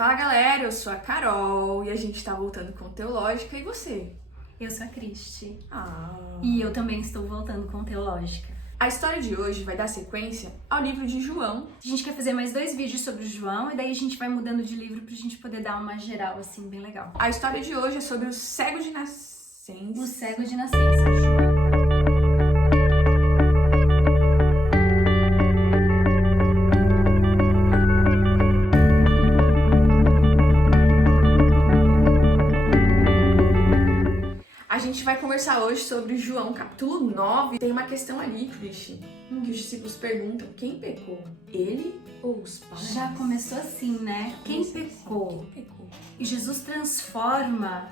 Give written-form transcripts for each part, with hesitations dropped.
Fala galera, eu sou a Carol e a gente tá voltando com Teológica, e você? Eu sou a Cristi. Ah. E eu também estou voltando com Teológica. A história de hoje vai dar sequência ao livro de João. A gente quer fazer mais 2 vídeos sobre o João e daí a gente vai mudando de livro pra gente poder dar uma geral, assim, bem legal. A história de hoje é sobre o cego de nascença. O cego de nascença, João. A gente vai conversar hoje sobre João capítulo 9. Tem uma questão ali, Cristi, que os discípulos perguntam: quem pecou? Ele ou os pais? Já começou assim, né? Quem pecou? Quem pecou? E Jesus transforma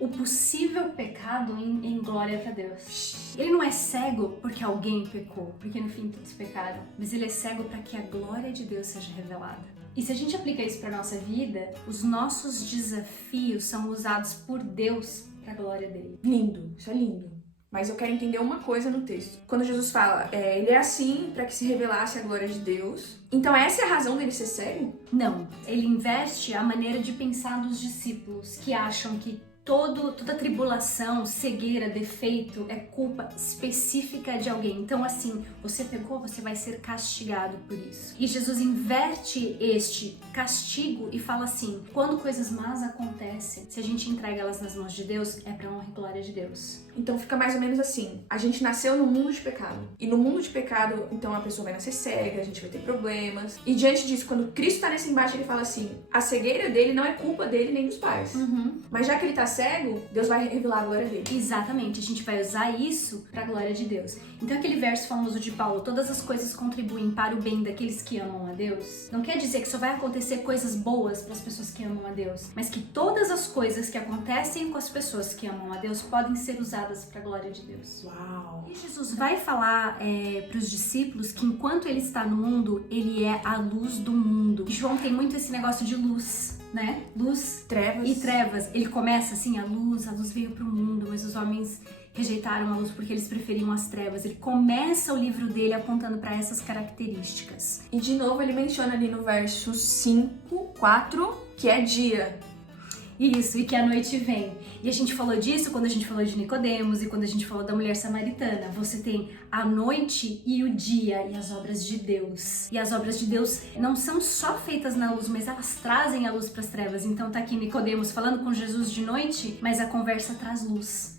o possível pecado em glória pra Deus. Ele não é cego porque alguém pecou, porque no fim todos pecaram, mas ele é cego para que a glória de Deus seja revelada. E se a gente aplica isso para nossa vida, os nossos desafios são usados por Deus para a glória dele. Lindo, isso é lindo. Mas eu quero entender uma coisa no texto. Quando Jesus fala, ele é assim para que se revelasse a glória de Deus. Então essa é a razão dele ser cego? Não, ele inverte a maneira de pensar dos discípulos, que acham que toda tribulação, cegueira, defeito é culpa específica de alguém. Então assim, você pecou, você vai ser castigado por isso. E Jesus inverte este castigo e fala assim: quando coisas más acontecem, se a gente entrega elas nas mãos de Deus, é pra honra e glória de Deus. Então fica mais ou menos assim: a gente nasceu no mundo de pecado. E no mundo de pecado, então a pessoa vai nascer cega, a gente vai ter problemas. E diante disso, quando Cristo tá nesse embate, ele fala assim: a cegueira dele não é culpa dele nem dos pais. Mas já que ele tá cego, Deus vai revelar a glória dele. Exatamente, a gente vai usar isso pra glória de Deus. Então aquele verso famoso de Paulo: todas as coisas contribuem para o bem daqueles que amam a Deus, não quer dizer que só vai acontecer coisas boas para as pessoas que amam a Deus, mas que todas as coisas que acontecem com as pessoas que amam a Deus podem ser usadas para a glória de Deus. Uau! E Jesus vai falar para os discípulos que enquanto ele está no mundo, ele é a luz do mundo. E João tem muito esse negócio de luz, né? Luz, Trevas. e trevas. Ele começa assim: a luz veio para o mundo, mas os homens rejeitaram a luz porque eles preferiam as trevas. Ele começa o livro dele apontando para essas características. E de novo ele menciona ali no verso 4, que é dia. Isso, e que a noite vem. E a gente falou disso quando a gente falou de Nicodemos e quando a gente falou da mulher samaritana. Você tem a noite e o dia e as obras de Deus. E as obras de Deus não são só feitas na luz, mas elas trazem a luz para as trevas. Então tá aqui Nicodemos falando com Jesus de noite, mas a conversa traz luz.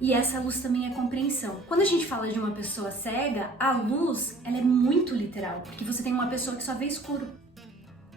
E essa luz também é compreensão. Quando a gente fala de uma pessoa cega, a luz, ela é muito literal, porque você tem uma pessoa que só vê escuro.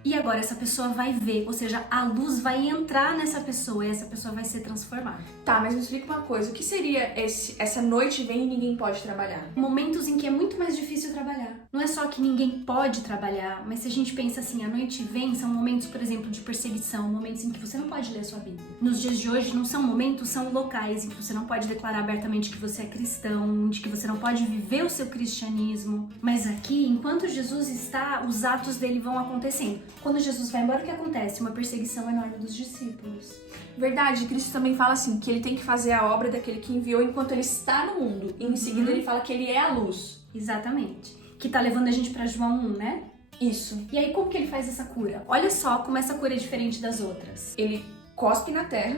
E agora essa pessoa vai ver, ou seja, a luz vai entrar nessa pessoa e essa pessoa vai ser transformada. Tá, mas me explica uma coisa: o que seria essa noite vem e ninguém pode trabalhar? Momentos em que é muito mais difícil trabalhar. Não é só que ninguém pode trabalhar, mas se a gente pensa assim, a noite vem, são momentos, por exemplo, de perseguição, momentos em que você não pode ler a sua Bíblia. Nos dias de hoje não são momentos, são locais em que você não pode declarar abertamente que você é cristão, de que você não pode viver o seu cristianismo. Mas aqui, enquanto Jesus está, os atos dele vão acontecendo. Quando Jesus vai embora, o que acontece? Uma perseguição enorme dos discípulos. Verdade, Cristo também fala assim, que ele tem que fazer a obra daquele que enviou enquanto ele está no mundo. E em seguida ele fala que ele é a luz. Exatamente. Que tá levando a gente pra João 1, né? Isso. E aí, como que ele faz essa cura? Olha só como essa cura é diferente das outras. Ele cospe na terra,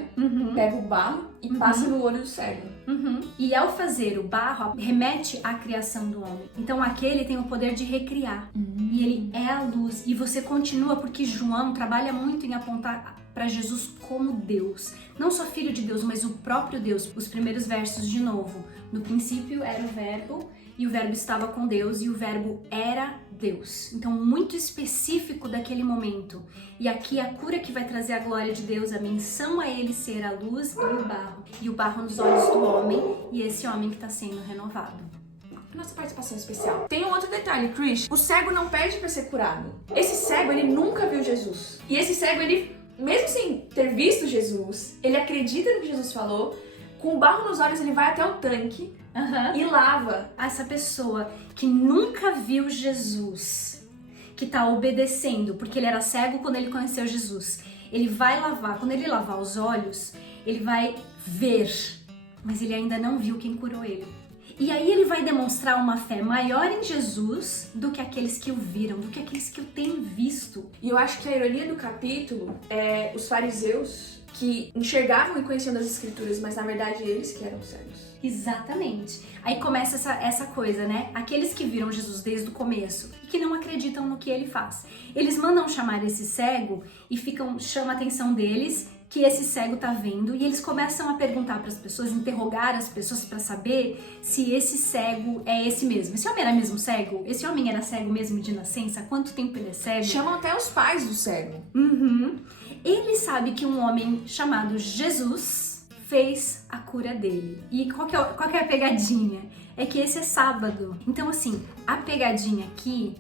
pega o barro e passa no olho do cego. E ao fazer o barro, remete à criação do homem. Então aquele tem o poder de recriar. E ele é a luz. E você continua, porque João trabalha muito em apontar para Jesus como Deus. Não só filho de Deus, mas o próprio Deus. Os primeiros versos de novo. No princípio era o verbo, e o verbo estava com Deus, e o verbo era Deus. Então, muito específico daquele momento. E aqui a cura que vai trazer a glória de Deus, a menção a ele ser a luz e o barro. E o barro nos olhos do homem, e esse homem que está sendo renovado. Nossa participação especial. Tem um outro detalhe, Chris. O cego não pede para ser curado. Esse cego, ele nunca viu Jesus. E esse cego, ele, mesmo sem ter visto Jesus, ele acredita no que Jesus falou. Com o barro nos olhos, ele vai até o tanque e lava. Essa pessoa que nunca viu Jesus, que está obedecendo, porque ele era cego quando ele conheceu Jesus, ele vai lavar. Quando ele lavar os olhos, ele vai ver, mas ele ainda não viu quem curou ele. E aí ele vai demonstrar uma fé maior em Jesus do que aqueles que o viram, do que aqueles que o têm visto. E eu acho que a ironia do capítulo é os fariseus que enxergavam e conheciam das escrituras, mas na verdade eles que eram cegos. Exatamente. Aí começa essa coisa, né? Aqueles que viram Jesus desde o começo e que não acreditam no que ele faz. Eles mandam chamar esse cego e chama a atenção deles que esse cego tá vendo, e eles começam a perguntar para as pessoas, interrogar as pessoas para saber se esse cego é esse mesmo. Esse homem era mesmo cego? Esse homem era cego mesmo de nascença? Há quanto tempo ele é cego? Chamam até os pais do cego. Ele sabe que um homem chamado Jesus fez a cura dele. E qual que é a pegadinha? É que esse é sábado. Então, assim, a pegadinha aqui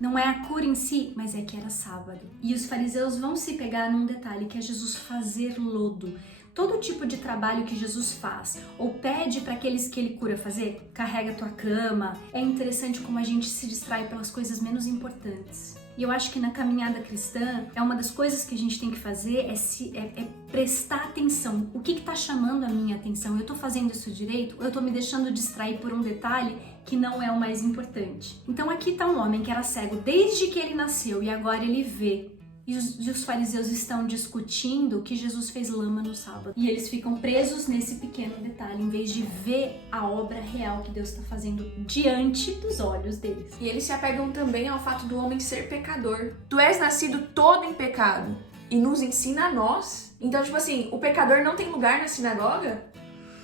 não é a cura em si, mas é que era sábado. E os fariseus vão se pegar num detalhe, que é Jesus fazer lodo. Todo tipo de trabalho que Jesus faz, ou pede para aqueles que ele cura fazer, carrega a tua cama. É interessante como a gente se distrai pelas coisas menos importantes. E eu acho que na caminhada cristã, é uma das coisas que a gente tem que fazer é prestar atenção. O que está chamando a minha atenção? Eu estou fazendo isso direito? Ou eu estou me deixando distrair por um detalhe que não é o mais importante? Então aqui está um homem que era cego desde que ele nasceu e agora ele vê. E os fariseus estão discutindo que Jesus fez lama no sábado. E eles ficam presos nesse pequeno detalhe, em vez de ver a obra real que Deus está fazendo diante dos olhos deles. E eles se apegam também ao fato do homem ser pecador. Tu és nascido todo em pecado e nos ensina a nós. Então, tipo assim, o pecador não tem lugar na sinagoga?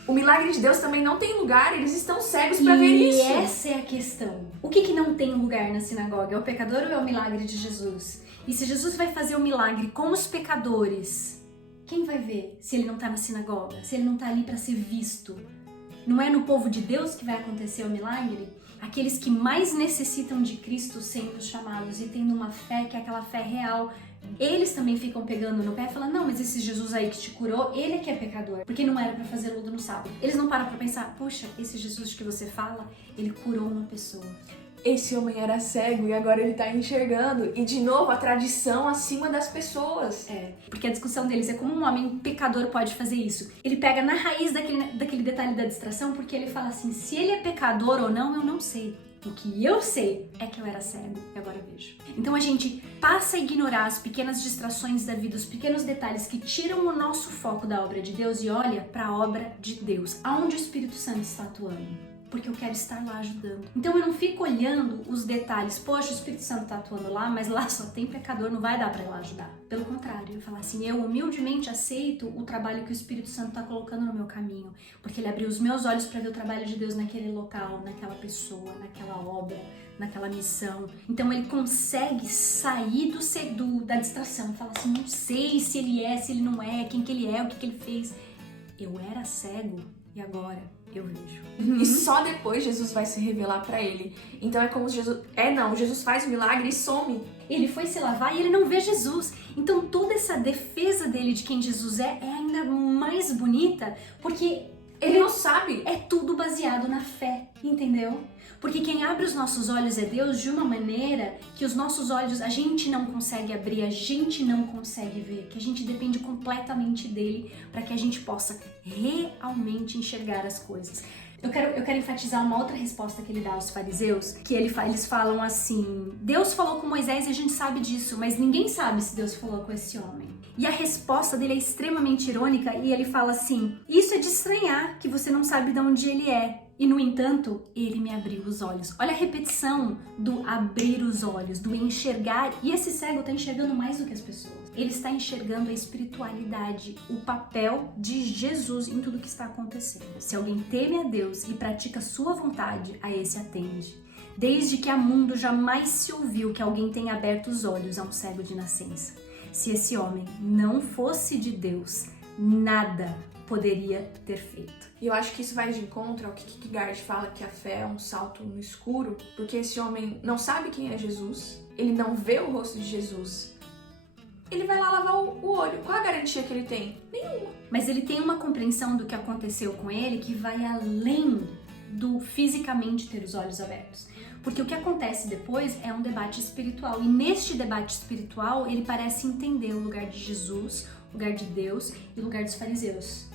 O milagre de Deus também não tem lugar, eles estão cegos para ver isso. E essa é a questão. O que não tem lugar na sinagoga? É o pecador ou é o milagre de Jesus? E se Jesus vai fazer o milagre com os pecadores, quem vai ver se ele não tá na sinagoga? Se ele não tá ali para ser visto? Não é no povo de Deus que vai acontecer o milagre? Aqueles que mais necessitam de Cristo sendo chamados e tendo uma fé que é aquela fé real. Eles também ficam pegando no pé e falando, não, mas esse Jesus aí que te curou, ele é que é pecador, porque não era pra fazer lodo no sábado. Eles não param pra pensar, poxa, esse Jesus que você fala, ele curou uma pessoa. Esse homem era cego e agora ele tá enxergando. E de novo, a tradição acima das pessoas. Porque a discussão deles é como um homem pecador pode fazer isso. Ele pega na raiz daquele detalhe da distração, porque ele fala assim, se ele é pecador ou não, eu não sei. O que eu sei é que eu era cego e agora eu vejo. Então a gente passa a ignorar as pequenas distrações da vida, os pequenos detalhes que tiram o nosso foco da obra de Deus e olha para a obra de Deus, aonde o Espírito Santo está atuando. Porque eu quero estar lá ajudando. Então eu não fico olhando os detalhes, poxa, o Espírito Santo tá atuando lá, mas lá só tem pecador, não vai dar pra ir lá ajudar. Pelo contrário, eu falo assim, eu humildemente aceito o trabalho que o Espírito Santo tá colocando no meu caminho, porque ele abriu os meus olhos para ver o trabalho de Deus naquele local, naquela pessoa, naquela obra, naquela missão. Então ele consegue sair da distração, falar assim, não sei se ele é, se ele não é, quem que ele é, o que que ele fez. Eu era cego e agora eu vejo. E só depois Jesus vai se revelar pra ele. Então é como se Jesus faz o milagre e some. Ele foi se lavar e ele não vê Jesus. Então toda essa defesa dele de quem Jesus é ainda mais bonita, porque ele não sabe. É tudo baseado na fé, entendeu? Porque quem abre os nossos olhos é Deus de uma maneira que os nossos olhos a gente não consegue abrir, a gente não consegue ver, que a gente depende completamente dele para que a gente possa realmente enxergar as coisas. Eu quero enfatizar uma outra resposta que ele dá aos fariseus, que eles falam assim, Deus falou com Moisés e a gente sabe disso, mas ninguém sabe se Deus falou com esse homem. E a resposta dele é extremamente irônica e ele fala assim, isso é de estranhar que você não sabe de onde ele é. E no entanto, ele me abriu os olhos. Olha a repetição do abrir os olhos, do enxergar. E esse cego está enxergando mais do que as pessoas. Ele está enxergando a espiritualidade, o papel de Jesus em tudo que está acontecendo. Se alguém teme a Deus e pratica sua vontade, a esse atende. Desde que há mundo jamais se ouviu que alguém tenha aberto os olhos a um cego de nascença. Se esse homem não fosse de Deus, nada poderia ter feito. E eu acho que isso vai de encontro ao que Kierkegaard fala, que a fé é um salto no escuro, porque esse homem não sabe quem é Jesus, ele não vê o rosto de Jesus, ele vai lá lavar o olho. Qual a garantia que ele tem? Nenhuma. Mas ele tem uma compreensão do que aconteceu com ele que vai além do fisicamente ter os olhos abertos. Porque o que acontece depois é um debate espiritual. E neste debate espiritual, ele parece entender o lugar de Jesus, o lugar de Deus e o lugar dos fariseus.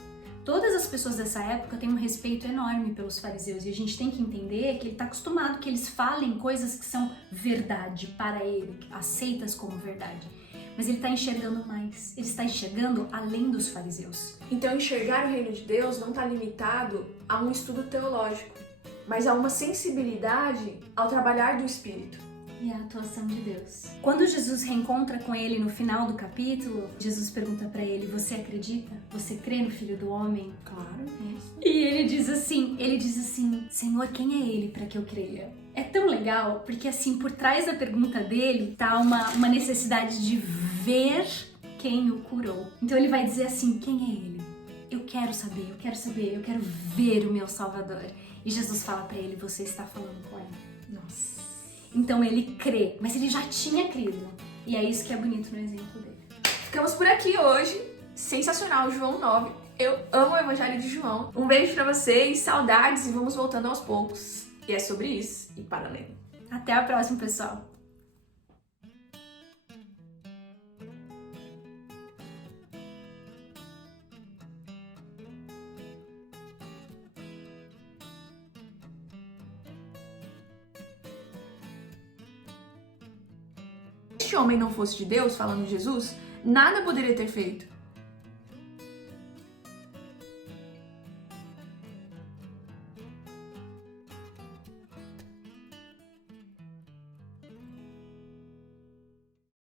Todas as pessoas dessa época têm um respeito enorme pelos fariseus e a gente tem que entender que ele está acostumado que eles falem coisas que são verdade para ele, aceitas como verdade. Mas ele está enxergando mais, ele está enxergando além dos fariseus. Então enxergar o reino de Deus não está limitado a um estudo teológico, mas a uma sensibilidade ao trabalhar do Espírito. E a atuação de Deus. Quando Jesus reencontra com ele no final do capítulo, Jesus pergunta pra ele: você acredita? Você crê no Filho do Homem? Claro. E ele diz assim, Senhor, quem é ele para que eu creia? É tão legal, porque assim, por trás da pergunta dele tá uma necessidade de ver quem o curou. Então ele vai dizer assim: quem é ele? Eu quero saber, eu quero ver o meu Salvador. E Jesus fala pra ele: você está falando com ele. Nossa. Então ele crê, mas ele já tinha crido. E é isso que é bonito no exemplo dele. Ficamos por aqui hoje. Sensacional, João 9. Eu amo o Evangelho de João. Um beijo pra vocês, saudades e vamos voltando aos poucos. E é sobre isso e para além. Até a próxima, pessoal. Se este homem não fosse de Deus, falando de Jesus, nada poderia ter feito.